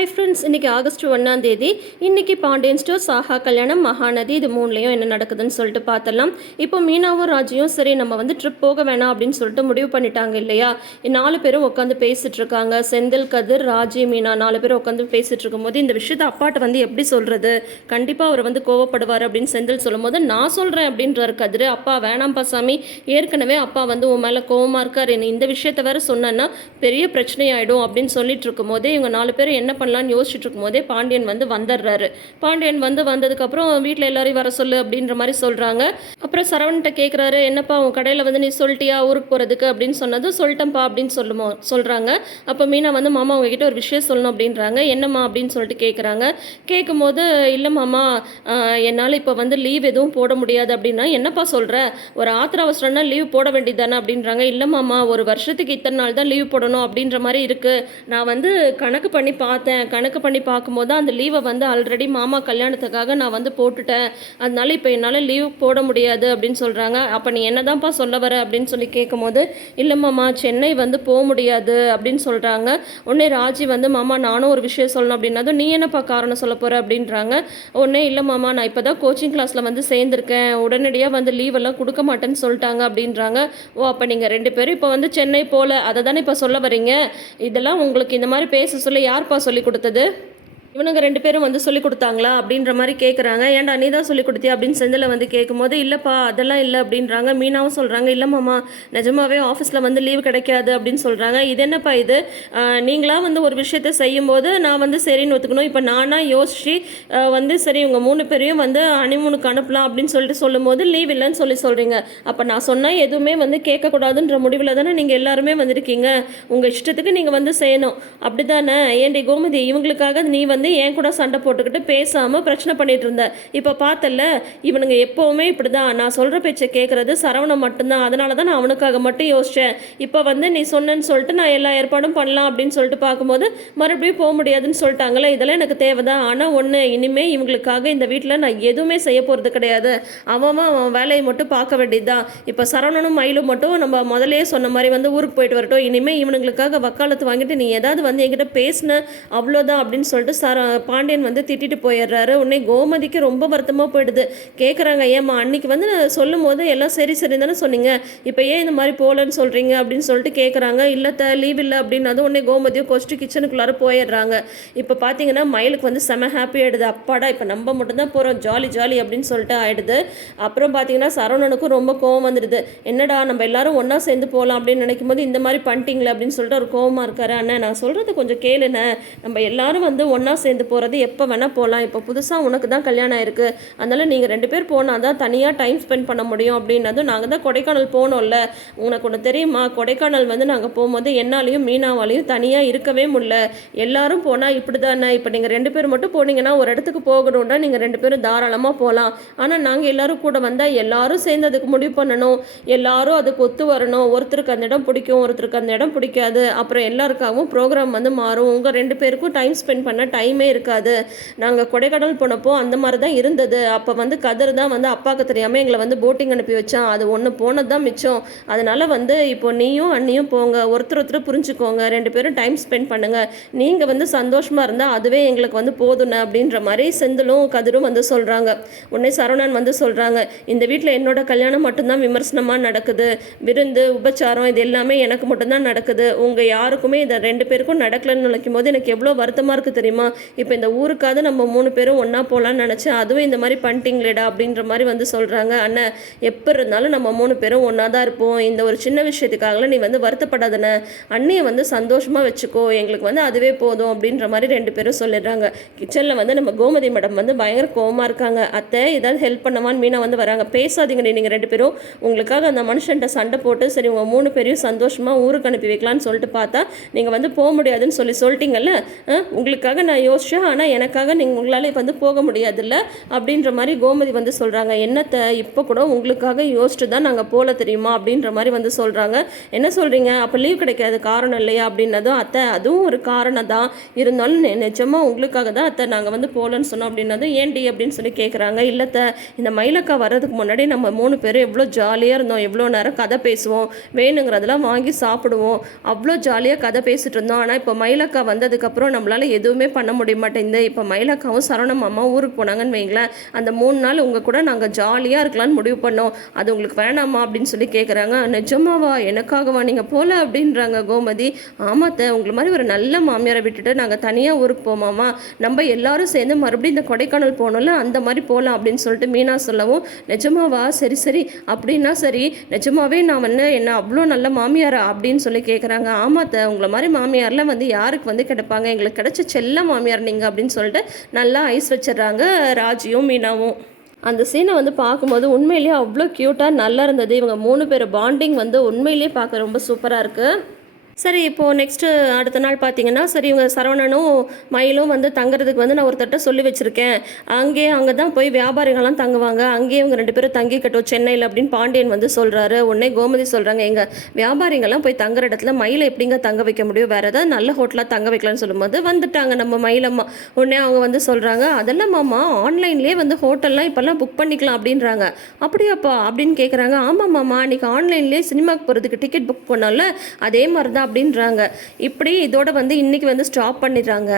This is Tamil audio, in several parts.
ஹாய் ஃப்ரெண்ட்ஸ் இன்றைக்கி ஆகஸ்ட் ஒன்றாம் தேதி. இன்றைக்கி பாண்டியன் ஸ்டோர் சாஹா கல்யாணம் மகாநதி இது மூணுலேயும் என்ன நடக்குதுன்னு சொல்லிட்டு பார்த்தலாம் இப்போ மீனாவும் ராஜியும் சரி நம்ம வந்து ட்ரிப் போக வேணாம் அப்படின்னு சொல்லிட்டு முடிவு பண்ணிட்டாங்க இல்லையா? நாலு பேரும் உட்காந்து பேசிட்டு இருக்காங்க. செந்தில் கதிர் ராஜி மீனா நாலு பேரும் உட்காந்து பேசிட்டு இருக்கும்போது இந்த விஷயத்தை அப்பாட்ட வந்து எப்படி சொல்கிறது கண்டிப்பாக அவர் வந்து கோவப்படுவார் அப்படின்னு செந்தில் சொல்லும்போது நான் சொல்கிறேன் அப்படின்றார் கதிர். அப்பா வேணாம்ப்பா சாமி. ஏற்கனவே அப்பா வந்து உன் மேலே கோவமாக இருக்கார். என்ன இந்த விஷயத்தை வேற சொன்னேன்னா பெரிய பிரச்சனையாயிடும் அப்படின்னு சொல்லிட்டு இருக்கும்போதே இவங்க நாலு பேர் என்ன பண்ணலான்னு யோசிச்சுட்டு இருக்கும்போதே பாண்டியன் வந்து வந்துடுறாரு. பாண்டியன் வந்து வந்ததுக்கப்புறம் வீட்டில் எல்லாரையும் வர சொல்லு அப்படின்ற மாதிரி சொல்கிறாங்க அப்புறம் சரவண்கிட்ட கேட்குறாரு என்னப்பா உன் கடையில் வந்து நீ சொல்லிட்டியா? ஊருக்கு போகிறதுக்கு அப்படின்னு சொன்னது சொல்லிட்டேன்ப்பா அப்படின்னு சொல்லுமோ சொல்கிறாங்க அப்போ மீனா வந்து மாமா உங்ககிட்ட ஒரு விஷயம் சொல்லணும் அப்படின்றாங்க. என்னம்மா? அப்படின்னு சொல்லிட்டு கேட்குறாங்க கேட்கும்போது இல்லை மாமா என்னால் இப்போ வந்து லீவ் எதுவும் போட முடியாது அப்படின்னா என்னப்பா சொல்கிற ஒரு ஆத்திர அவசரம்னா லீவ் போட வேண்டியதானே அப்படின்றாங்க. இல்லை மாமா ஒரு வருஷத்துக்கு இத்தனை நாள் தான் லீவ் போடணும் அப்படின்ற மாதிரி இருக்குது நான் வந்து கணக்கு பண்ணி பார்த்தேன். கணக்கு பண்ணி பார்க்கும்போது அந்த லீவை வந்து ஆல்ரெடி மாமா கல்யாணத்துக்காக நான் வந்து போட்டுட்டேன். அதனால இப்போ என்னால் லீவ் போட முடியாது அப்படின்னு சொல்கிறாங்க அப்போ நீ என்னதான்ப்பா சொல்ல வர அப்படின்னு சொல்லி கேட்கும்போது இல்லை மாமா சென்னை வந்து போக முடியாது அப்படின்னு சொல்கிறாங்க உடனே ராஜி வந்து மாமா நானும் ஒரு விஷயம் சொல்லணும் அப்படின்னா நீ என்னப்பா காரணம் சொல்ல போகிற அப்படின்றாங்க. உடனே இல்லை மாமா நான் இப்போ தான் கோச்சிங் கிளாஸில் வந்து சேர்ந்துருக்கேன். உடனடியாக வந்து லீவெல்லாம் கொடுக்க மாட்டேன்னு சொல்லிட்டாங்க அப்படின்றாங்க. ஓ அப்போ நீங்கள் ரெண்டு பேரும் இப்போ வந்து சென்னை போகல அதை தானே இப்போ சொல்ல வரீங்க? இதெல்லாம் உங்களுக்கு இந்த மாதிரி பேச சொல்ல யார்ப்பா சொல்லி கொடுத்தது. இவனுங்க ரெண்டு பேரும் வந்து சொல்லி கொடுத்தாங்களா அப்படின்ற மாதிரி கேட்குறாங்க ஏன்டா நீ தான் சொல்லி கொடுத்தியா அப்படின்னு செந்தில் வந்து கேட்கும்போது இல்லைப்பா அதெல்லாம் இல்லை அப்படின்றாங்க. மீனாவும் சொல்கிறாங்க இல்லை மாமா நிஜமாவே ஆஃபீஸில் வந்து லீவ் கிடைக்காது அப்படின்னு சொல்கிறாங்க இது என்னப்பா இது? நீங்களாக வந்து ஒரு விஷயத்த செய்யும்போது நான் வந்து சரின்னு ஒத்துக்கணும். இப்போ நானாக யோசிச்சு வந்து சரி உங்கள் மூணு பேரையும் வந்து அனிமூனுக்கு அனுப்பலாம் அப்படின்னு சொல்லிட்டு சொல்லும்போது லீவ் இல்லைன்னு சொல்லி சொல்கிறீங்க அப்போ நான் சொன்னால் எதுவுமே வந்து கேட்கக்கூடாதுன்ற முடிவில் தானே நீங்கள் எல்லாருமே வந்திருக்கீங்க. உங்கள் இஷ்டத்துக்கு நீங்கள் வந்து செய்யணும். அப்படி தானே ஏன்டி கோமதி இவங்களுக்காக நீ வந்து என் கூட சண்டை போட்டுக்கிட்டு பேசாமல் பிரச்சனை பண்ணிட்டு இருந்தேன் இப்போ பார்த்தல இவனுங்க எப்போவுமே இப்படி தான் நான் சொல்கிற பேச்சை கேட்குறது சரவணம் மட்டும்தான். அதனால தான் நான் அவனுக்காக மட்டும் யோசித்தேன் இப்போ வந்து நீ சொன்னேன்னு சொல்லிட்டு நான் எல்லா ஏற்பாடும் பண்ணலாம் அப்படின்னு சொல்லிட்டு பார்க்கும்போது மறுபடியும் போக முடியாதுன்னு சொல்லிட்டாங்களே இதெல்லாம் எனக்கு தேவைதான். ஆனால் ஒன்று இனிமேல் இவங்களுக்காக இந்த வீட்டில் நான் எதுவுமே செய்ய போகிறது கிடையாது. அவன் அவன் வேலையை மட்டும் பார்க்க வேண்டியதுதான். இப்போ சரவணனும் மயிலும் மட்டும் நம்ம முதலே சொன்ன மாதிரி வந்து ஊருக்கு போயிட்டு வரட்டும். இனிமேல் இவனுங்களுக்காக வக்காலத்து வாங்கிட்டு நீ ஏதாவது வந்து என்கிட்ட பேசின அவ்வளோதான் அப்படின்னு சொல்லிட்டு சர பாண்டியன் வந்து திட்டிட்டு போயிடுறாரு. உடனே கோமதிக்கு ரொம்ப வருத்தமாக போயிடுது. கேட்குறாங்க ஏம்மா அன்னைக்கு வந்து நான் சொல்லும் போது எல்லாம் சரி சரி தானே சொன்னீங்க. இப்போ ஏன் இந்த மாதிரி போகலன்னு சொல்கிறீங்க அப்படின்னு சொல்லிட்டு கேட்குறாங்க இல்லை த லீவ் இல்லை அப்படின்னதும் உடனே கோமதியும் கொஸ்ட்டு கிச்சனுக்குள்ளார போயிடுறாங்க. இப்போ பார்த்தீங்கன்னா மயிலுக்கு வந்து செம ஹாப்பி ஆகிடுது அப்பாடா இப்போ நம்ம மட்டும்தான் போகிறோம் ஜாலி ஜாலி அப்படின்னு சொல்லிட்டு ஆகிடுது அப்புறம் பார்த்தீங்கன்னா சரவணனுக்கும் ரொம்ப கோவம் வந்துடுது. என்னடா நம்ம எல்லாரும் ஒன்றா சேர்ந்து போகலாம் அப்படின்னு நினைக்கும் போது இந்த மாதிரி பண்ணிட்டீங்களே அப்படின்னு சொல்லிட்டு ஒரு கோவமாக இருக்காரு. அண்ணன் நான் சொல்கிறது கொஞ்சம் கேளுண்ணே. நம்ம எல்லாரும் வந்து ஒன்றா சேர்ந்து போகிறது எப்போ வேணால் போகலாம் இப்போ புதுசாக உனக்கு தான் கல்யாணம் ஆயிருக்கு. அதனால் நீங்கள் ரெண்டு பேர் போனால் தான் தனியாக டைம் ஸ்பெண்ட் பண்ண முடியும் அப்படின்னதும் நாங்கள் தான் கொடைக்கானல் போனோம்ல. உனக்கு ஒன்று தெரியுமா? கொடைக்கானல் வந்து நாங்கள் போகும்போது என்னாலையும் மீனாவாலையும் தனியாக இருக்கவே முடியல. எல்லாரும் போனால் இப்படி தானே இப்போ நீங்கள் ரெண்டு பேர் மட்டும் போனீங்கன்னா ஒரு இடத்துக்கு போகணும்னா நீங்கள் ரெண்டு பேரும் தாராளமாக போகலாம் ஆனால் நாங்கள் எல்லோரும் கூட வந்தால் எல்லாரும் சேர்ந்து அதுக்கு முடிவு பண்ணணும். எல்லாரும் அதுக்கு ஒத்து வரணும். ஒருத்தருக்கு அந்த இடம் பிடிக்கும் ஒருத்தருக்கு அந்த இடம் பிடிக்காது. அப்புறம் எல்லாருக்காகவும் ப்ரோக்ராம் வந்து மாறும். உங்கள் ரெண்டு பேருக்கும் டைம் ஸ்பெண்ட் பண்ண டைம் இருக்காது. நாங்கள் கொடைக்கானல் போனப்போ அந்த மாதிரி தான் இருந்தது. அப்போ வந்து கதிர் தான் வந்து அப்பாவுக்கு தெரியாமல் எங்களை வந்து போட்டிங் அனுப்பி வச்சான். அது ஒன்று போனது தான் மிச்சம். அதனால் வந்து இப்போ நீயும் அண்ணியும் போங்க. ஒருத்தர் ஒருத்தர் புரிஞ்சுக்கோங்க. ரெண்டு பேரும் டைம் ஸ்பெண்ட் பண்ணுங்க. நீங்கள் வந்து சந்தோஷமாக இருந்தால் அதுவே எங்களுக்கு வந்து போதுண்ணே அப்படின்ற மாதிரி செந்திலும் கதிரும் வந்து சொல்கிறாங்க உடனே சரவணன் வந்து சொல்கிறாங்க இந்த வீட்டில் என்னோட கல்யாணம் மட்டும்தான் விமர்சனமாக நடக்குது. விருந்து உபச்சாரம் இது எல்லாமே எனக்கு மட்டும்தான் நடக்குது. உங்கள் யாருக்குமே இதை ரெண்டு பேருக்கும் நடக்கலைன்னு நினைக்கும் போது எனக்கு எவ்வளோ வருத்தமாக இருக்குது தெரியுமா? இப்போ இந்த ஊருக்காவது நம்ம மூணு பேரும் ஒன்றா போகலான்னு நினச்சேன் அதுவும் இந்த மாதிரி பண்ணிட்டீங்களேடா அப்படின்ற மாதிரி வந்து சொல்கிறாங்க அண்ணன் எப்போ இருந்தாலும் நம்ம மூணு பேரும் ஒன்றா தான் இருப்போம். இந்த ஒரு சின்ன விஷயத்துக்காகலாம் நீ வந்து வருத்தப்படாதண்ணே அண்ணியை வந்து சந்தோஷமாக வச்சுக்கோ. எங்களுக்கு வந்து அதுவே போதும் அப்படின்ற மாதிரி ரெண்டு பேரும் சொல்லிடுறாங்க. கிச்சனில் வந்து நம்ம கோமதி மேடம் வந்து பயங்கர கோவமாக இருக்காங்க. அத்தை ஏதாவது ஹெல்ப் பண்ணவான்னு மீனா வந்து வராங்க. பேசாதீங்க நீங்கள் ரெண்டு பேரும். உங்களுக்காக அந்த மனுஷன்ட்ட சண்டை போட்டு சரி உங்கள் மூணு பேரையும் சந்தோஷமாக ஊருக்கு அனுப்பி வைக்கலான்னு சொல்லிட்டு பார்த்தா நீங்கள் வந்து போக முடியாதுன்னு சொல்லி சொல்லிட்டீங்கல்ல? உங்களுக்காக நான் யோசிச்சேன். ஆனால் எனக்காக நீங்கள் உங்களால் இப்போ வந்து போக முடியாதுல்ல? அப்படின்ற மாதிரி கோமதி வந்து சொல்கிறாங்க என்னத்தை இப்போ கூட உங்களுக்காக யோசிச்சு தான் நாங்கள் போல தெரியுமா? அப்படின்ற மாதிரி வந்து சொல்கிறாங்க என்ன சொல்கிறீங்க அப்போ லீவ் கிடைக்காது. காரணம் இல்லையா? அப்படின்னதும் அத்தை அதுவும் ஒரு காரணம் தான் இருந்தாலும் நிஜமாக உங்களுக்காக தான் அத்தை நாங்கள் வந்து போகலன்னு சொன்னோம் அப்படின்னதும் ஏன்டி அப்படின்னு சொல்லி கேட்குறாங்க இல்லத்தை இந்த மயிலக்கா வர்றதுக்கு முன்னாடி நம்ம மூணு பேரும் எவ்வளோ ஜாலியாக இருந்தோம். எவ்வளோ நேரம் கதை பேசுவோம். வேணுங்கிறதெல்லாம் வாங்கி சாப்பிடுவோம். அவ்வளோ ஜாலியாக கதை பேசிட்டு இருந்தோம். ஆனால் இப்போ மயிலக்கா வந்ததுக்கப்புறம் நம்மளால் எதுவுமே பண்ண பண்ண முடிய மாட்டேங்குது இப்போ மயிலக்காவும் சரவணம் அம்மா ஊருக்கு போனாங்கன்னு வைங்களேன் அந்த மூணு நாள் உங்கள் கூட நாங்கள் ஜாலியாக இருக்கலாம்னு முடிவு பண்ணோம். அது உங்களுக்கு வேணாமா அப்படின்னு சொல்லி கேட்குறாங்க நிஜமாவா? எனக்காகவா? நீங்கள் போகல அப்படின்றாங்க கோமதி. ஆமாத்த உங்களை மாதிரி ஒரு நல்ல மாமியாரை விட்டுட்டு நாங்கள் தனியாக ஊருக்கு போமாமா. நம்ம எல்லாரும் சேர்ந்து மறுபடியும் இந்த கொடைக்கானல் போகணும்ல அந்த மாதிரி போகலாம் அப்படின்னு சொல்லிட்டு மீனா சொல்லவும் நிஜமாவா? சரி சரி. அப்படின்னா சரி. நிஜமாவே நான் வந்து என்ன அவ்வளோ நல்ல மாமியாரா அப்படின்னு சொல்லி கேட்குறாங்க ஆமாத்த உங்களை மாதிரி மாமியாரில் வந்து யாருக்கு வந்து கிடைப்பாங்க? எங்களுக்கு கிடைச்ச செல்ல மாமியார் நீங்கள் அப்படின்னு சொல்லிட்டு நல்லா ஐஸ் வச்சிடுறாங்க ராஜியும் மீனாவும். அந்த சீனை வந்து பார்க்கும்போது உண்மையிலேயே அவ்வளோ க்யூட்டாக நல்லா இருந்தது. இவங்க மூணு பேர் பாண்டிங் வந்து உண்மையிலேயே பார்க்க ரொம்ப சூப்பராக இருக்குது சரி இப்போது நெக்ஸ்ட்டு அடுத்த நாள் பார்த்தீங்கன்னா சரி இவங்க சரவணனும் மயிலும் வந்து தங்குறதுக்கு வந்து நான் ஒருத்தட்ட சொல்லி வச்சுருக்கேன். அங்கேயே அங்கே தான் போய் வியாபாரிகள்லாம் தங்குவாங்க. அங்கேயே இவங்க ரெண்டு பேரும் தங்கிக்கட்டும் சென்னையில் அப்படின்னு பாண்டியன் வந்து சொல்கிறாரு உடனே கோமதி சொல்கிறாங்க எங்கள் வியாபாரிங்கெல்லாம் போய் தங்குற இடத்துல மயிலை எப்படிங்க தங்க வைக்க முடியும்? வேறு ஏதாவது நல்ல ஹோட்டலாக தங்க வைக்கலாம்னு சொல்லும்போது வந்துட்டாங்க நம்ம மயிலம்மா. உடனே அவங்க வந்து சொல்கிறாங்க அதெல்லாம் மாமா ஆன்லைன்லேயே வந்து ஹோட்டல்லாம் இப்போல்லாம் புக் பண்ணிக்கலாம் அப்படின்றாங்க. அப்படியாப்பா? அப்படின்னு கேட்குறாங்க ஆமாம் மாமா அன்றைக்கி ஆன்லைன்லேயே சினிமாக்கு போகிறதுக்கு டிக்கெட் புக் பண்ணோம்ல அதே மாதிரி தான் அப்படின்றாங்க. இப்படி இதோட வந்து இன்றைக்கி வந்து ஸ்டாப் பண்ணிடுறாங்க.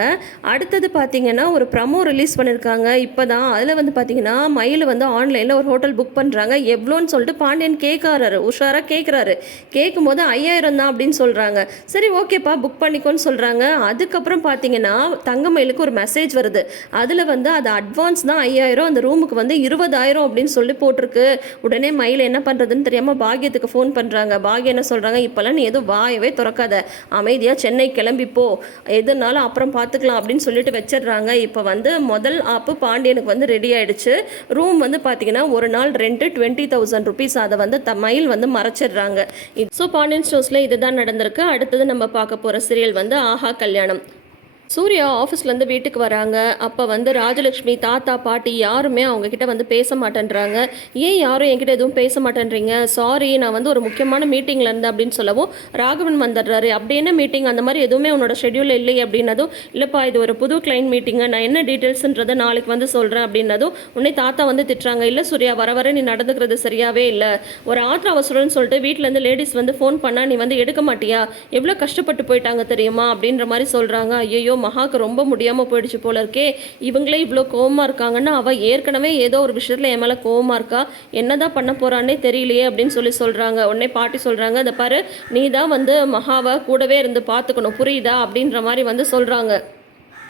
அடுத்தது பார்த்தீங்கன்னா ஒரு ப்ரமோ ரிலீஸ் பண்ணியிருக்காங்க இப்போ தான் அதில் வந்து பார்த்தீங்கன்னா மயில் வந்து ஆன்லைனில் ஒரு ஹோட்டல் புக் பண்ணுறாங்க எவ்வளோன்னு சொல்லிட்டு பாண்டியன் கேட்காரு உஷாராக கேட்குறாரு. கேட்கும்போது ஐயாயிரம் தான் அப்படின்னு சொல்கிறாங்க சரி ஓகேப்பா புக் பண்ணிக்கோன்னு சொல்கிறாங்க அதுக்கப்புறம் பார்த்தீங்கன்னா தங்கமயிலுக்கு ஒரு மெசேஜ் வருது. அதில் வந்து அது அட்வான்ஸ் தான் ஐயாயிரம் அந்த ரூமுக்கு வந்து இருபதாயிரம் அப்படின்னு சொல்லி போட்டிருக்கு. உடனே மயில் என்ன பண்ணுறதுன்னு தெரியாமல் பாகியத்துக்கு ஃபோன் பண்ணுறாங்க பாகியம் என்ன சொல்கிறாங்க இப்போல்லாம் நீ எதுவும் வாயவே திறக்காத அமைதியாக சென்னை கிளம்பி போ. எதுனாலும் அப்புறம் பார்த்துக்கலாம் அப்படின்னு சொல்லிட்டு வச்சிடுறாங்க. இப்போ வந்து முதல் ஆப்பு பாண்டியனுக்கு வந்து ரெடி ஆயிடுச்சு. ரூம் வந்து பார்த்தீங்கன்னா ஒரு நாள் ரெண்ட்டு டுவெண்ட்டி தௌசண்ட் ருபீஸ் அதை வந்து த வந்து மறைச்சிடுறாங்க. ஸோ பாண்டியன் ஸ்டோர்ஸில் இதுதான் நடந்திருக்கு. அடுத்தது நம்ம பார்க்க போகிற சீரியல் வந்து ஆஹா கல்யாணம். சூர்யா ஆஃபீஸ்லேருந்து வீட்டுக்கு வராங்க. அப்போ வந்து ராஜலக்ஷ்மி தாத்தா பாட்டி யாருமே அவங்கக்கிட்ட வந்து பேச மாட்டேன்றாங்க. ஏன் யாரும் என்கிட்ட எதுவும் பேச மாட்டேன்றீங்க? சாரி நான் வந்து ஒரு முக்கியமான மீட்டிங்கில் இருந்தேன் அப்படின்னு சொல்லவும் ராகவன் வந்துடுறாரு. அப்படி என்ன மீட்டிங் அந்த மாதிரி எதுவுமே உன்னோட ஷெட்யூல் இல்லை அப்படின்னதும் இல்லைப்பா இது ஒரு புது கிளைண்ட் மீட்டிங்கு நான் என்ன டீட்டெயில்ஸுன்றதை நாளைக்கு வந்து சொல்கிறேன் அப்படின்னதும் உன்னை தாத்தா வந்து திட்டுறாங்க. இல்லை சூர்யா வர வர நீ நடந்துக்கிறது சரியாவே இல்லை. ஒரு ஆத்திர அவசரம்னு சொல்லிட்டு வீட்டிலேருந்து லேடிஸ் வந்து ஃபோன் பண்ணால் நீ வந்து எடுக்க மாட்டியா? எவ்வளோ கஷ்டப்பட்டு போயிட்டாங்க தெரியுமா? அப்படின்ற மாதிரி சொல்கிறாங்க ஐயோ மகாக்கு ரொம்ப முடியாமல் போயிடுச்சு போல இருக்கே. இவங்களே இவ்வளோ கோவமாக இருக்காங்கன்னா அவள் ஏற்கனவே ஏதோ ஒரு விஷயத்தில் என் மேலே கோவமாக இருக்கா? என்னதான் பண்ண போகிறான்னே தெரியலையே அப்படின்னு சொல்லி சொல்கிறாங்க உடனே பாட்டி சொல்கிறாங்க இந்த பாரு நீ தான் வந்து மகாவை கூடவே இருந்து பார்த்துக்கணும் புரியுதா? அப்படின்ற மாதிரி வந்து சொல்கிறாங்க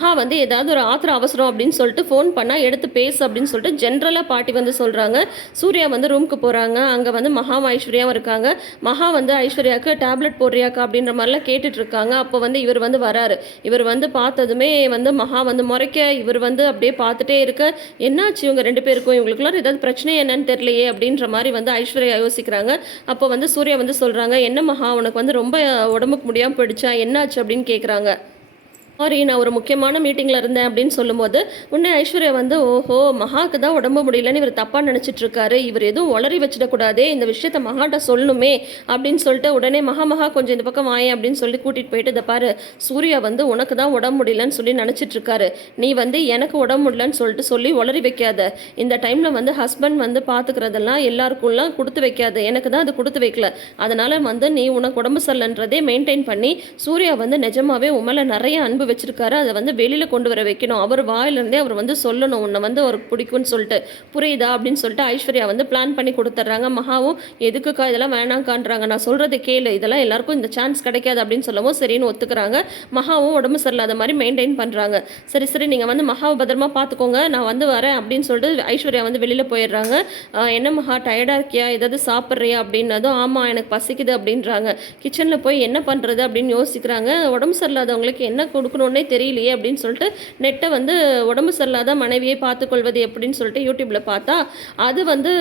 வந்து ஏதாவது ஒரு ஆத்திர அவசரம் அப்படின்னு சொல்லிட்டு ஃபோன் பண்ணால் எடுத்து பேசு அப்படின்னு சொல்லிட்டு ஜென்ரலாக பாட்டி வந்து சொல்கிறாங்க சூர்யா வந்து ரூமுக்கு போகிறாங்க அங்கே வந்து மகாவும் ஐஸ்வர்யாவும் இருக்காங்க. மகா வந்து ஐஸ்வர்யாவுக்கு டேப்லெட் போடுறியாக்கா அப்படின்ற மாதிரிலாம் கேட்டுட்ருக்காங்க அப்போ வந்து இவர் வந்து வராரு. இவர் வந்து பார்த்ததுமே வந்து மகா வந்து முறைக்க இவர் வந்து அப்படியே பார்த்துட்டே இருக்க என்னாச்சு இவங்க ரெண்டு பேருக்கும்? இவங்களுக்குலாம் ஏதாவது பிரச்சனை என்னன்னு தெரியலையே அப்படின்ற மாதிரி வந்து ஐஸ்வர்யா யோசிக்கிறாங்க. அப்போ வந்து சூர்யா வந்து சொல்கிறாங்க என்ன மகா உனக்கு வந்து ரொம்ப உடம்புக்கு முடியாமல் போயிடுச்சா? என்னாச்சு? அப்படின்னு கேட்குறாங்க சாரி நான் ஒரு முக்கியமான மீட்டிங்கில் இருந்தேன் அப்படின்னு சொல்லும்போது உன்னை ஐஸ்வர்யா வந்து ஓஹோ மகாக்கு தான் உடம்பு முடியலன்னு இவர் தப்பாக நினச்சிட்டு இருக்காரு இவர் எதுவும் உளறி வச்சிடக்கூடாதே. இந்த விஷயத்த மகாட்ட சொல்லணுமே அப்படின்னு சொல்லிட்டு உடனே மகா மகா கொஞ்சம் இந்த பக்கம் வாயேன் அப்படின்னு சொல்லி கூட்டிகிட்டு போயிட்டு இதை பாரு சூர்யா வந்து உனக்கு தான் உடம்பு முடியலன்னு சொல்லி நினச்சிட்டு இருக்காரு நீ வந்து எனக்கு உடம்பு முடியலன்னு சொல்லிட்டு சொல்லி உளறி வைக்காத. இந்த டைமில் வந்து ஹஸ்பண்ட் வந்து பார்த்துக்கிறதெல்லாம் எல்லாருக்கும்லாம் கொடுத்து வைக்காது. எனக்கு தான் அது கொடுத்து வைக்கல. அதனால் வந்து நீ உனக்கு உடம்பு சரியில்லைன்றதே மெயின்டைன் பண்ணி சூர்யா வந்து நிஜமாவே உமல நிறைய அன்பு வச்சுருக்காரு. அதை வந்து வெளியில் கொண்டு வர வைக்கணும். அவர் வாயிலிருந்தே அவர் வந்து சொல்லணும். உன்னை வந்து அவருக்கு பிடிக்கும்னு சொல்லிட்டு. புரியுதா? அப்படின்னு சொல்லிட்டு ஐஸ்வர்யா வந்து பிளான் பண்ணி கொடுத்துட்றாங்க. மகாவும் எதுக்குக்கா இதெல்லாம் வேணாங்கான்றாங்க. நான் சொல்கிறது கேளு. இதெல்லாம் எல்லாருக்கும் இந்த சான்ஸ் கிடைக்காது. அப்படின்னு சொல்லவும் சரின்னு ஒத்துக்கிறாங்க. மகாவும் உடம்பு சரியில்லாத மாதிரி மெயின்டைன் பண்ணுறாங்க சரி சரி. நீங்கள் வந்து மகாவை பத்திரமா பார்த்துக்கோங்க. நான் வந்து வரேன். அப்படின்னு சொல்லிட்டு ஐஸ்வர்யா வந்து வெளியில் போயிடுறாங்க. என்ன மகா டயர்டாக இருக்கியா? ஏதாவது சாப்பிட்றியா? அப்படின்னதும் ஆமாம் எனக்கு பசிக்குது அப்படின்றாங்க. கிச்சனில் போய் என்ன பண்ணுறது அப்படின்னு யோசிக்கிறாங்க. உடம்பு சரியில்லாதவங்களுக்கு என்ன கொடுக்கணுன்னே தெரியலையே அப்படின்னு சொல்லிட்டு நெட்டை வந்து உடம்பு சரியில்லாத மனைவியை பார்த்துக்கொள்வது எப்படின்னு சொல்லிட்டு யூடியூப்பில் பார்த்தா அது வந்து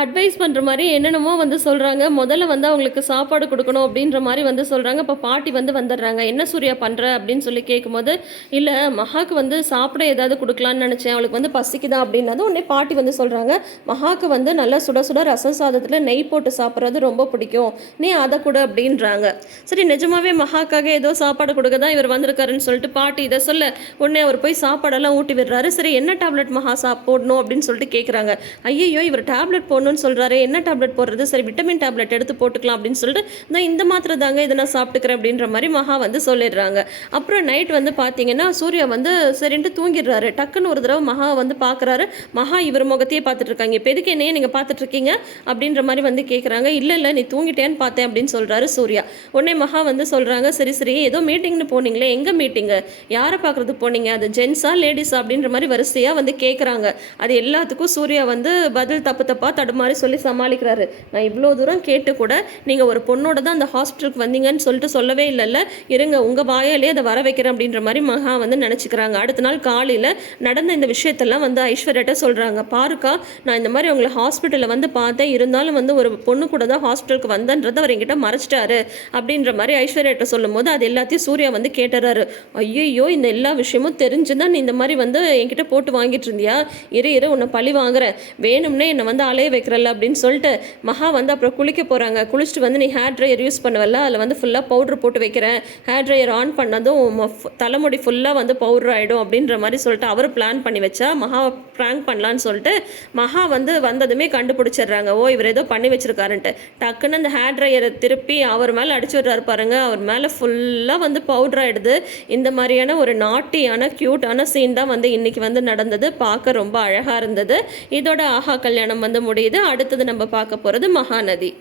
அட்வைஸ் பண்ணுற மாதிரி என்னென்னமோ வந்து சொல்கிறாங்க முதல்ல வந்து அவங்களுக்கு சாப்பாடு கொடுக்கணும் அப்படின்ற மாதிரி வந்து சொல்கிறாங்க இப்போ பாட்டி வந்து வந்துடுறாங்க. என்ன சூர்யா பண்ணுற அப்படின்னு சொல்லி கேட்கும்போது இல்லை மகாக்கு வந்து சாப்பிட ஏதாவது கொடுக்கலான்னு நினச்சேன். அவளுக்கு வந்து பசிக்குதா? அப்படின்னது உடனே பாட்டி வந்து சொல்கிறாங்க மகாக்கு வந்து நல்லா சுட சுட ரசம் சாதத்தில் நெய் போட்டு சாப்பிட்றது ரொம்ப பிடிக்கும். நீ அதை கொடு அப்படின்றாங்க. சரி நிஜமாவே மகாக்காக ஏதோ சாப்பாடு கொடுக்க தான் இவர் வந்திருக்காருன்னு சொல்லிட்டு பாட்டி இதை சொல்ல உடனே அவர் போய் சாப்பாடெல்லாம் ஊட்டி விடுறாரு. சரி என்ன டேப்லெட் மகா சாப் போடணும் அப்படின்னு சொல்லிட்டு கேட்குறாங்க ஐயோ இவர் டேப்லெட் போடணும் போடணும்னு சொல்கிறாரு என்ன டேப்லெட் போடுறது? சரி விட்டமின் டேப்லெட் எடுத்து போட்டுக்கலாம் அப்படின்னு சொல்லிட்டு நான் இந்த மாத்திரை தாங்க இதை நான் சாப்பிட்டுக்கிறேன் அப்படின்ற மாதிரி மகா வந்து சொல்லிடுறாங்க. அப்புறம் நைட் வந்து பார்த்தீங்கன்னா சூர்யா வந்து சரின்ட்டு தூங்கிடுறாரு. டக்குன்னு ஒரு தடவை மகா வந்து பார்க்குறாரு மகா இவர் முகத்தையே பார்த்துட்டு இருக்காங்க. இப்போ எதுக்கு என்னையே நீங்கள் பார்த்துட்டு இருக்கீங்க? அப்படின்ற மாதிரி வந்து கேட்குறாங்க இல்லை இல்லை நீ தூங்கிட்டேன்னு பார்த்தேன் அப்படின்னு சொல்கிறாரு சூர்யா. உடனே மகா வந்து சொல்கிறாங்க சரி சரி ஏதோ மீட்டிங்னு போனீங்களே எங்கே மீட்டிங்கு யாரை பார்க்குறதுக்கு போனீங்க? அது ஜென்ஸா லேடிஸா அப்படின்ற மாதிரி வரிசையாக வந்து கேட்குறாங்க அது எல்லாத்துக்கும் சூர்யா வந்து பதில் தப்பு தப்பாக தடுமாறி சொல்லி சமாளிக்கிறாரு. நான் இவ்வளோ தூரம் கேட்டு கூட நீங்கள் ஒரு பொண்ணோட தான் அந்த ஹாஸ்பிட்டலுக்கு வந்தீங்கன்னு சொல்லிட்டு சொல்லவே இல்லைல்ல. இருங்க உங்கள் வாயாலே அதை வர வைக்கிறேன் அப்படின்ற மாதிரி மகா வந்து நினச்சிக்கிறாங்க. அடுத்த நாள் காலையில் நடந்த இந்த விஷயத்தெல்லாம் வந்து ஐஸ்வர்யாட்ட சொல்கிறாங்க பாருக்கா நான் இந்த மாதிரி உங்களை ஹாஸ்பிட்டலில் வந்து பார்த்தேன். இருந்தாலும் வந்து ஒரு பொண்ணு கூட தான் ஹாஸ்பிட்டலுக்கு வந்தன்றதை அவர் என்கிட்ட மறைச்சிட்டாரு அப்படின்ற மாதிரி ஐஸ்வர்யாட்ட சொல்லும்போது அது எல்லாத்தையும் சூர்யா வந்து கேட்டுறாரு. ஐயோ இந்த எல்லா விஷயமும் தெரிஞ்சு தான் நீ இந்த மாதிரி வந்து என்கிட்ட போட்டு வாங்கிட்டு இருந்தியா? இரு இரு உன்னை பழி வாங்குறேன். வேணும்னே என்னை வந்து அலைய வைக்கிறல்ல அப்படின்னு சொல்லிட்டு மகா வந்து அப்புறம் குளிக்க போகிறாங்க குளிச்சுட்டு வந்து நீ ஹேர் ட்ரையர் யூஸ் பண்ணுவல்ல அதில் வந்து ஃபுல்லாக பவுட்ரு போட்டு வைக்கிறேன். ஹேர் ட்ரையர் ஆன் பண்ணதும் தலைமுடி ஃபுல்லாக வந்து பவுட்ரு ஆகிடும் அப்படின்ற மாதிரி சொல்லிட்டு அவர் பிளான் பண்ணி வச்சா மகா ப்ராங்க் பண்ணலான்னு சொல்லிட்டு மகா வந்து வந்ததுமே கண்டுபிடிச்சிடுறாங்க. ஓ இவர் ஏதோ பண்ணி வச்சிருக்காருன்ட்டு. டக்குன்னு அந்த ஹேர் ட்ரையரை திருப்பி அவர் மேலே அடிச்சு விட்றாரு பாருங்க. அவர் மேலே ஃபுல்லாக வந்து பவுடர் ஆகிடுது இந்த மாதிரியான ஒரு நாட்டியான க்யூட்டான சீன் தான் வந்து இன்றைக்கி வந்து நடந்தது. பார்க்க ரொம்ப அழகாக இருந்தது. இதோட ஆஹா கல்யாணம் வந்து முடியுது. அடுத்தது நம்ம பார்க்க போகிறது மகாநதி.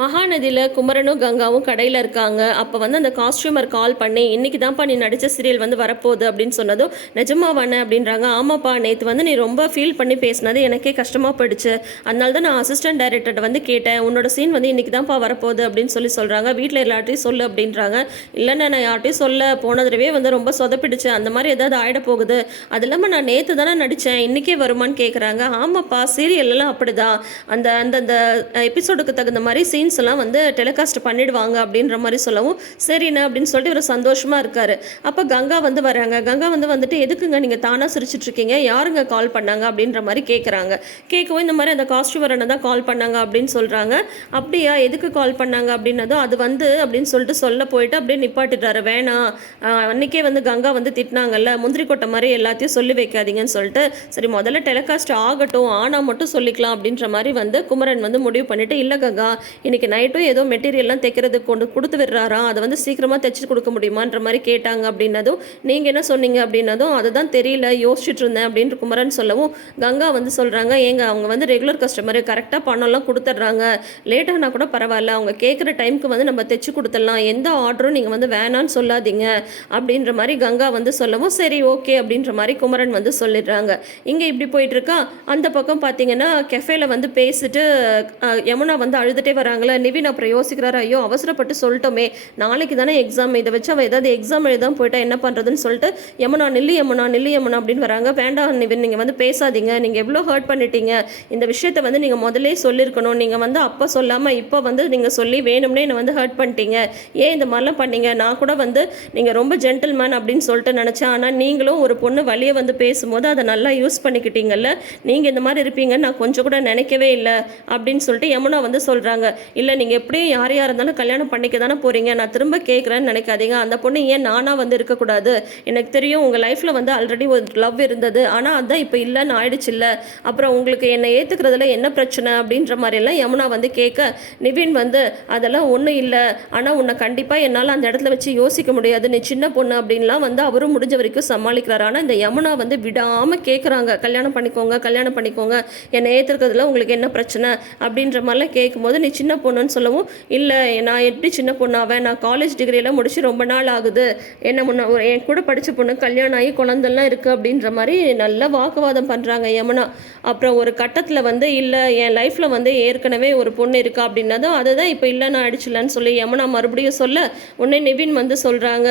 மகாநதியில் குமரனும் கங்காவும் கடையில் இருக்காங்க. அப்போ வந்து அந்த காஸ்டியூமர் கால் பண்ணி இன்னைக்கு தான்ப்பா நீ நடித்த சீரியல் வந்து வரப்போகுது அப்படின்னு சொன்னதும் நிஜமாவானே அப்படின்றாங்க. ஆமாப்பா நேற்று வந்து நீ ரொம்ப ஃபீல் பண்ணி பேசினது எனக்கே கஷ்டமாக போயிடுச்சு. அதனால தான் நான் அசிஸ்டன்ட் டைரக்டர்கிட்ட வந்து கேட்டேன். உன்னோட சீன் வந்து இன்னைக்கு தான்ப்பா வரப்போகுது அப்படின்னு சொல்லி சொல்கிறாங்க வீட்டில் எல்லார்ட்டையும் சொல்லு அப்படின்றாங்க. இல்லைண்ணா நான் யார்ட்டையும் சொல்ல. போன தடவையே வந்து ரொம்ப சொதப்பிடுச்சு. அந்த மாதிரி ஏதாவது ஆகிட போகுது. அது இல்லாமல் நான் நேற்று தானே நடித்தேன் இன்றைக்கே வருமான்னு கேட்குறாங்க ஆமாப்பா சீரியல்லாம் அப்படிதான். அந்த அந்தந்த எபிசோடுக்கு தகுந்த மாதிரி சீன்ஸ் எல்லாம் வந்து டெலிகாஸ்ட் பண்ணிடுவாங்க அப்படின்ற மாதிரி சொல்லவும் சரிண்ணா அப்படின்னு சொல்லிட்டு இவர் சந்தோஷமாக இருக்காரு. அப்போ கங்கா வந்து வராங்க கங்கா வந்து வந்துட்டு எதுக்குங்க நீங்கள் தானாக சிரிச்சிட்டு இருக்கீங்க? யாருங்க கால் பண்ணாங்க? அப்படின்ற மாதிரி கேட்குறாங்க கேட்கவும் இந்த மாதிரி அந்த காஸ்டியூமர் அண்ணன் தான் கால் பண்ணாங்க அப்படின்னு சொல்கிறாங்க அப்படியா? எதுக்கு கால் பண்ணாங்க? அப்படின்னதும் அது வந்து அப்படின்னு சொல்லிட்டு சொல்ல போயிட்டு அப்படியே நிப்பாட்டிட்டாரு வேணாம் அன்றைக்கே அன்னைக்கே வந்து கங்கா வந்து திட்டினாங்கல்ல முந்திரி கொட்டை மாதிரி எல்லாத்தையும் சொல்லி வைக்காதீங்கன்னு சொல்லிட்டு சரி முதல்ல டெலிகாஸ்ட் ஆகட்டும் ஆனால் மட்டும் சொல்லிக்கலாம் அப்படின்ற மாதிரி வந்து குமரன் வந்து முடிவு பண்ணிவிட்டு இல்லை கங்கா இன்றைக்கி நைட்டும் ஏதோ மெட்டீரியல்லாம் தைக்கிறதுக்கு கொண்டு கொடுத்து விடுறாராம் அதை வந்து சீக்கிரமாக தைச்சி கொடுக்க முடியுமான்ற மாதிரி கேட்டாங்க அப்படின்னதும் நீங்கள் என்ன சொன்னீங்க அப்படின்னதும் அதுதான் தெரியல யோசிச்சுட்டு இருந்தேன் அப்படின்னு குமரன் சொல்லவும் கங்கா வந்து சொல்கிறாங்க ஏங்க அவங்க வந்து ரெகுலர் கஸ்டமர் கரெக்டாக பணம்லாம் கொடுத்துட்றாங்க. லேட்டானா கூட பரவாயில்ல அவங்க கேட்குற டைமுக்கு வந்து நம்ம தைச்சி கொடுத்துடலாம். எந்த ஆர்டரும் நீங்கள் வந்து வேணான்னு சொல்லாதீங்க அப்படின்ற மாதிரி கங்கா வந்து சொல்லவும் சரி ஓகே அப்படின்ற மாதிரி குமரன் வந்து சொல்லிடுறாங்க. இங்கே இப்படி போயிட்டுருக்கா அந்த பக்கம் பார்த்தீங்கன்னா கெஃபேல வந்து பேசிட்டு யமுனா வந்து அழுதுகிட்டே வராங்களே நிவின் அப்புறம் யோசிக்கிறாரு ஐயோ அவசரப்பட்டு சொல்லிட்டோமே. நாளைக்கு தானே எக்ஸாம் இதை வச்சு அவள் ஏதாவது எக்ஸாம் எழுதாமல் போயிட்டா என்ன பண்ணுறதுன்னு சொல்லிட்டு யமுனா நில்லு யமுனா நில்லு யமுனா அப்படின்னு வராங்க. வேண்டாம் நிவின் நீங்கள் வந்து பேசாதீங்க. நீங்கள் எவ்வளோ ஹர்ட் பண்ணிட்டீங்க. இந்த விஷயத்தை வந்து நீங்கள் முதல்லே சொல்லியிருக்கணும். நீங்கள் வந்து அப்போ சொல்லாமல் இப்போ வந்து நீங்கள் சொல்லி வேணும்னே என்னை வந்து ஹர்ட் பண்ணிட்டீங்க. ஏன் இந்த மாதிரிலாம் பண்ணீங்க? நான் கூட வந்து நீங்கள் ரொம்ப ஜென்டில்மேன் அப்படின்னு சொல்லிட்டு நினச்சேன். ஆனால் நீங்களும் ஒரு பொண்ணு வழியை வந்து பேசும்போது அதை நல்லா யூஸ் பண்ணிக்கிட்டீங்கல்ல. நீங்கள் இந்த மாதிரி இருப்பீங்கன்னு நான் கொஞ்சம் கூட நினைக்கவே இல்லை அப்படின்னு சொல்லிட்டு யமுனா வந்து சொல்கிறாங்க இல்லை நீங்கள் எப்படியும் யார் யார் இருந்தாலும் கல்யாணம் பண்ணிக்க தானே போகிறீங்க நான் திரும்ப கேட்குறேன்னு நினைக்காதீங்க. அந்த பொண்ணு ஏன் நானாக வந்து இருக்கக்கூடாது? எனக்கு தெரியும் உங்கள் லைஃப்பில் வந்து ஆல்ரெடி ஒரு லவ் இருந்தது. ஆனால் அதான் இப்போ இல்லைன்னு ஆயிடுச்சு இல்லை. அப்புறம் உங்களுக்கு என்னை ஏற்றுக்கிறதுல என்ன பிரச்சனை? அப்படின்ற மாதிரியெல்லாம் யமுனா வந்து கேட்க நிவின் வந்து அதெல்லாம் ஒன்றும் இல்லை. ஆனால் உன்னை கண்டிப்பாக என்னால் அந்த இடத்துல வச்சு யோசிக்க முடியாது. நீ சின்ன பொண்ணு அப்படின்லாம் வந்து அவரும் முடிஞ்ச வரைக்கும் சமாளிக்கிறார். ஆனால் இந்த யமுனா வந்து விடாமல் கேட்குறாங்க கல்யாணம் பண்ணிக்கோங்க கல்யாணம் பண்ணிக்கோங்க. என்னை ஏற்றுக்கிறதுல உங்களுக்கு என்ன பிரச்சனை? அப்படின்ற மாதிரிலாம் கேட்கும்போது நீ சின்ன பொண்ணுன்னு சொல்லவும் இல்லை நான் எப்படி சின்ன பொண்ணாவேன் நான் காலேஜ் டிகிரியெல்லாம் முடிச்சு ரொம்ப நாள் ஆகுது. என்ன முன்ன ஒரு என் கூட படித்த பொண்ணு கல்யாணம் ஆகி குழந்தெல்லாம் இருக்குது அப்படின்ற மாதிரி நல்லா வாக்குவாதம் பண்ணுறாங்க யமுனா. அப்புறம் ஒரு கட்டத்தில் வந்து இல்லை என் லைஃப்பில் வந்து ஏற்கனவே ஒரு பொண்ணு இருக்கா? அப்படின்னதும் அதை தான் இப்போ இல்லை நான் அடிச்சிடலான்னு சொல்லி யமுனா மறுபடியும் சொல்ல உடனே நிவின் வந்து சொல்கிறாங்க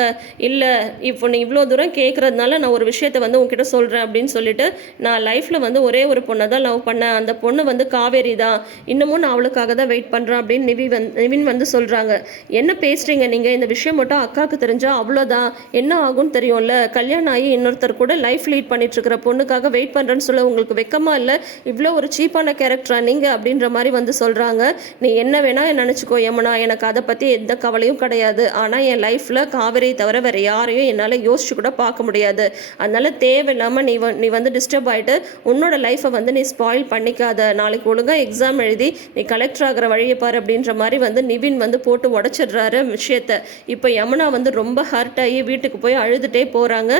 இல்லை இப்போ நீ இவ்வளோ தூரம் கேட்குறதுனால நான் ஒரு விஷயத்தை வந்து உன்கிட்ட சொல்கிறேன் அப்படின்னு சொல்லிட்டு நான் லைஃப்பில் வந்து ஒரே ஒரு பொண்ணை தான் லவ் பண்ணேன். அந்த பொண்ணு வந்து காவேரி தான். இன்னமும் நான் அவளுக்காக தான் வெயிட் பண்ணுறேன் அப்படின்னு நிவி வந் நிவின் வந்து சொல்கிறாங்க என்ன பேசுகிறீங்க நீங்கள் இந்த விஷயம் மட்டும் அக்காவுக்கு தெரிஞ்சால் அவ்வளோதான். என்ன ஆகும்னு தெரியும்ல? கல்யாணம் ஆகி இன்னொருத்தர் கூட லைஃப் லீட் பண்ணிட்டுருக்கிற பொண்ணுக்காக வெயிட் பண்ணுறேன்னு சொல்ல உங்களுக்கு வெக்கமாக இல்லை? இவ்வளோ ஒரு சீப்பான கேரக்டரா நீங்கள் அப்படின்ற மாதிரி வந்து சொல்கிறாங்க நீ என்ன வேணால் நினச்சிக்கோ யமுனா. எனக்கு அதை பற்றி எந்த கவலையும் கிடையாது. ஆனால் என் லைஃப்பில் காவேரியை தவிர வேறு யாரையும் என்னால் யோசிச்சு கூட பார்க்க முடியாது. அதனால் தேவையில்லாமல் நீ வ- நீ வந்து டிஸ்டர்ப் ஆகிட்டு உன்னோட லைஃப்பை வந்து நீ ஸ்பாயில் பண்ணிக்காத. நாளைக்கு ஒழுங்காக எக்ஸாம் எழுதி நீ கலெக்டர் ஆகிற வழியை பாரு அப்படின்ற மாதிரி வந்து நிவின் வந்து போட்டு உடச்சிடுறாரு விஷயத்த. இப்போ யமுனா வந்து ரொம்ப ஹர்ட் ஆகி வீட்டுக்கு போய் அழுதுகிட்டே போகிறாங்க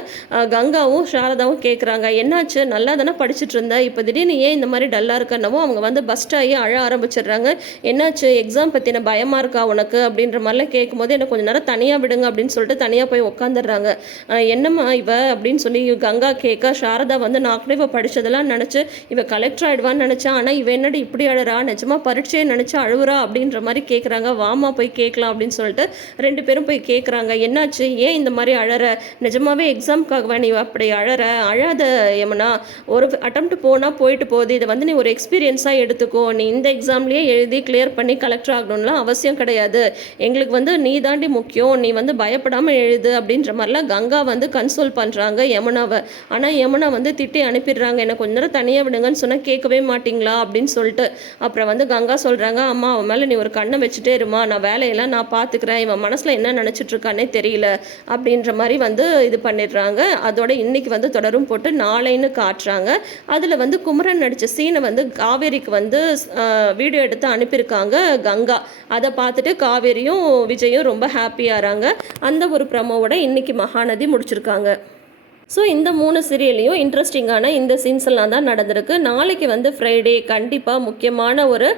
கங்காவும் சாரதாவும் கேட்குறாங்க என்னாச்சு? நல்லா தானே படிச்சுட்டு இருந்த? இப்போ திடீர்னு ஏன் இந்த மாதிரி டல்லாக இருக்கனவோ அவங்க வந்து பஸ்ட் ஆகி அழ ஆரம்பிச்சிடுறாங்க. என்னாச்சு? எக்ஸாம் பற்றின பயமாக இருக்கா உனக்கு? அப்படின்ற மாதிரிலாம் கேட்கும்போது எனக்கு கொஞ்சம் நேரம் தனியாக விடுங்க அப்படின்னு சொல்லிட்டு தனியாக போய் உட்காந்துடுறாங்க என்னம்மா இவ? அப்படின்னு சொல்லி கங்கா கேட்க சாரதா வந்து நான் கூட இவள் படித்ததெல்லாம் நினச்சி இவ கலெக்டர் ஆகிடுவான்னு நினச்சா ஆனால் இவ என்னடி இப்படி அழறா? நிஜமா பரீட்சையை நினச்சி அழுவுறா? அப்படின்ற மாதிரி கேட்குறாங்க வாமா போய் கேட்கலாம் அப்படின்னு சொல்லிட்டு ரெண்டு பேரும் போய் கேட்குறாங்க என்னாச்சு? ஏன் இந்த மாதிரி அழற? நிஜமாவே எக்ஸாமுக்காக நீ அப்படி அழற? அழாத யமுனா. ஒரு அட்டம்ப்ட் போனால் போயிட்டு போகுது. இதை வந்து நீ ஒரு எக்ஸ்பீரியன்ஸாக எடுத்துக்கோ. நீ இந்த எக்ஸாம்லேயே எழுதி கிளியர் பண்ணி கலெக்டர் ஆகணும்லாம் அவசியம் கிடையாது. எங்களுக்கு வந்து நீ தாண்டி முக்கியம். நீ வந்து பயப்படாமல் எழுது அப்படின்ற மாதிரிலாம் கங்கா வந்து கன்சோல் பண்ணுறாங்க யமுனாவை. ஆனால் யமுனா வந்து திட்டி அனுப்பிடுறாங்க. என்னை கொஞ்ச நேரம் தனியாக விடுங்கன்னு சொன்னால் கேட்கவே மாட்டிங்களா? அப்படின்னு சொல்லிட்டு அப்புறம் வந்து கங்கா சொல்கிறாங்க அம்மா அவன் மேலே நீ ஒரு கண்ணை வச்சுட்டே இருமா நான் வேலையெல்லாம் நான் பார்த்துக்கிறேன் இவன் மனசில் என்ன நினச்சிட்டு இருக்கானே தெரியல அப்படின்ற மாதிரி வந்து இது பண்ணிடுறாங்க. அதோட இன்னைக்கு வந்து தொடரும் போட்டு நாளைன்னு காட்டுறாங்க. அதில் வந்து குமரன் நடித்த சீனை வந்து காவேரிக்கு வந்து வீடியோ எடுத்து அனுப்பியிருக்காங்க கங்கா. அதை பார்த்துட்டு காவேரியும் விஜயும் ரொம்ப ஹாப்பியாகிறாங்க அந்த ஒரு ப்ரமோவோட இன்னைக்கு மகாநதி முடிச்சிருக்காங்க. ஸோ இந்த மூணு சீரியல்லையும் இன்ட்ரெஸ்டிங்கான இந்த சீன்ஸ் எல்லாம் தான் நடந்திருக்கு. நாளைக்கு வந்து ஃப்ரைடே கண்டிப்பாக முக்கியமான ஒரு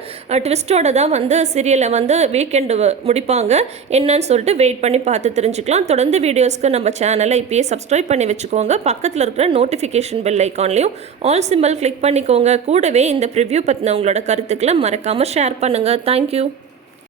ட்விஸ்டோட தான் வந்து சீரியலை வந்து வீக்கெண்டு முடிப்பாங்க. என்னன்னு சொல்லிட்டு வெயிட் பண்ணி பார்த்து தெரிஞ்சுக்கலாம். தொடர்ந்து வீடியோஸ்க்கு நம்ம சேனலை இப்போயே சப்ஸ்கிரைப் பண்ணி வச்சுக்கோங்க. பக்கத்தில் இருக்கிற நோட்டிஃபிகேஷன் பெல் ஐக்கான்லையும் ஆல் சிம்பிள் கிளிக் பண்ணிக்கோங்க. கூடவே இந்த ப்ரிவ்யூ பற்றின உங்களோட கருத்துக்களை மறக்காமல் ஷேர் பண்ணுங்கள் தேங்க்யூ